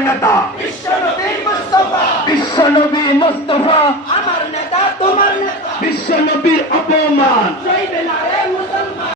নেতা বিশ্বনবী মুস্তাফা আমার নেতা তোমার নেতা বিশ্বনবীর অপমান সইবে না